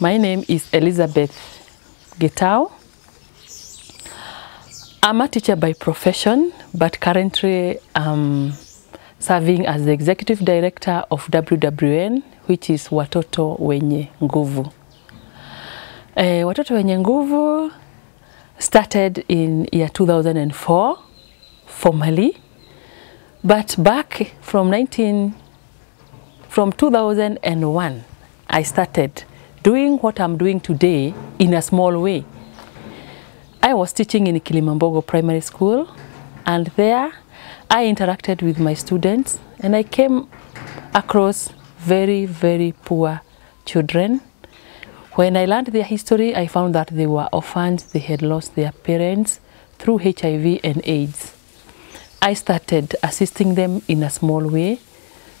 My name is Elizabeth Gitau. I'm a teacher by profession, but currently I'm serving as the Executive Director of WWN, which is Watoto Wenye Nguvu. Watoto Wenye Nguvu started in year 2004, formally, but back from 2001, I started doing what I'm doing today in a small way. I was teaching in Kilimambogo Primary School, and there I interacted with my students, and I came across very, very poor children. When I learned their history, I found that they were orphans. They had lost their parents through HIV and AIDS. I started assisting them in a small way,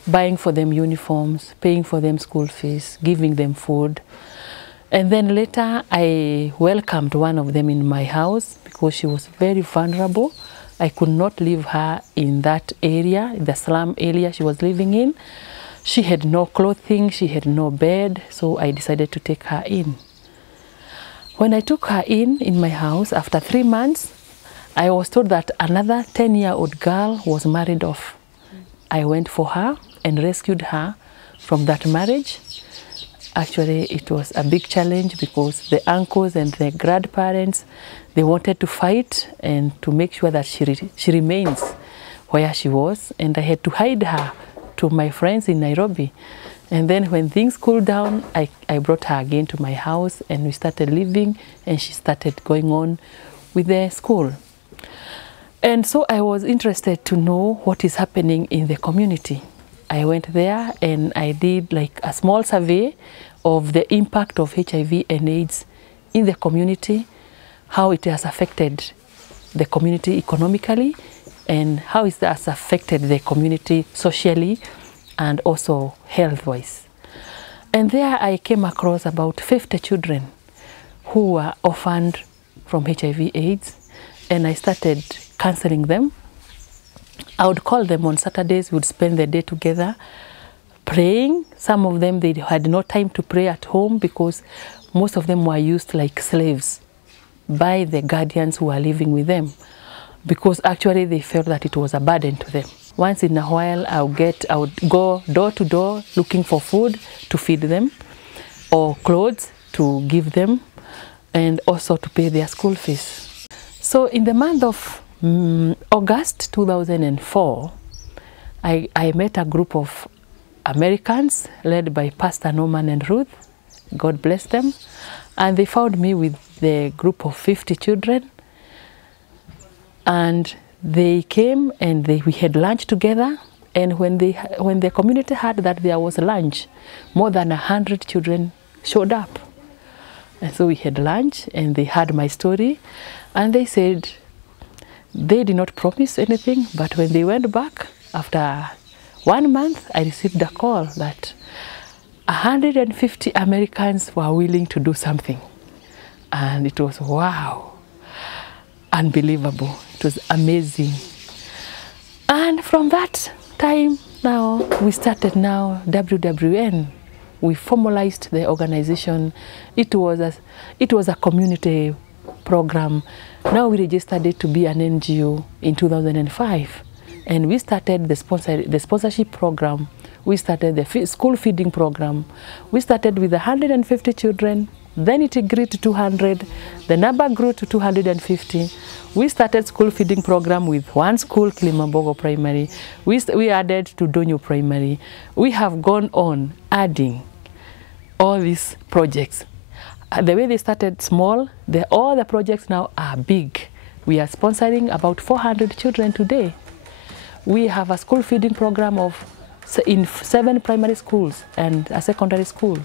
buying for them uniforms, paying for them school fees, giving them food. And then later, I welcomed one of them in my house because she was very vulnerable. I could not leave her in that area, the slum area she was living in. She had no clothing, she had no bed, so I decided to take her in. When I took her in my house, after 3 months, I was told that another 10-year-old girl was married off. I went for her and rescued her from that marriage. Actually, it was a big challenge because the uncles and the grandparents, they wanted to fight and to make sure that she remains where she was, and I had to hide her to my friends in Nairobi. And then when things cooled down, I brought her again to my house, and we started living, and she started going on with the school. And so I was interested to know what is happening in the community. I went there and I did like a small survey of the impact of HIV and AIDS in the community, how it has affected the community economically, and how it has affected the community socially and also health-wise. And there I came across about 50 children who were orphaned from HIV/AIDS, and I started counseling them. I would call them on Saturdays, we would spend the day together praying. Some of them, they had no time to pray at home because most of them were used like slaves by the guardians who were living with them, because actually they felt that it was a burden to them. Once in a while, I would go door to door looking for food to feed them or clothes to give them, and also to pay their school fees. So in the month of August 2004, I met a group of Americans led by Pastor Norman and Ruth. God bless them. And they found me with the group of 50 children. And they came and we had lunch together. And when the community heard that there was lunch, more than 100 children showed up. And so we had lunch, and they heard my story, and they said they did not promise anything, but when they went back after 1 month, I received a call that 150 Americans were willing to do something. And it was, wow, unbelievable. It was amazing. And from that time now, we started now WWN. We formalized the organization. It was a community program. Now we registered it to be an NGO in 2005. And we started the sponsorship program. We started the school feeding program. We started with 150 children. Then it grew to 200. The number grew to 250. We started school feeding program with one school, Kilimambogo Primary. We added to Donyo Primary. We have gone on adding all these projects. The way they started small, all the projects now are big. We are sponsoring about 400 children today. We have a school feeding program in 7 primary schools and a secondary school.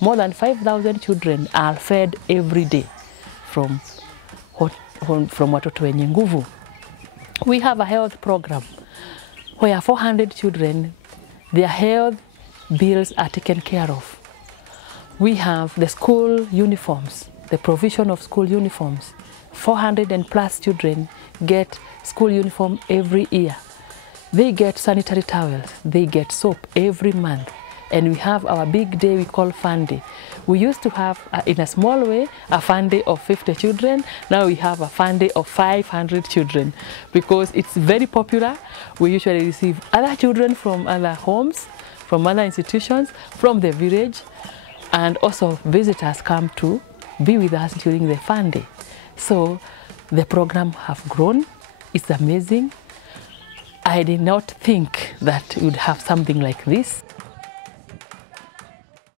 More than 5,000 children are fed every day from Watoto Wenye Nguvu. We have a health program where 400 children, their health bills are taken care of. We have the school uniforms, the provision of school uniforms. 400 and plus children get school uniform every year. They get sanitary towels, they get soap every month, and we have our big day we call Fun Day. We used to have, in a small way, a Fun Day of 50 children. Now we have a Fun Day of 500 children because it's very popular. We usually receive other children from other homes, from other institutions, from the village, and also visitors come to be with us during the Fun Day. So the program have grown. It's amazing. I did not think that we would have something like this.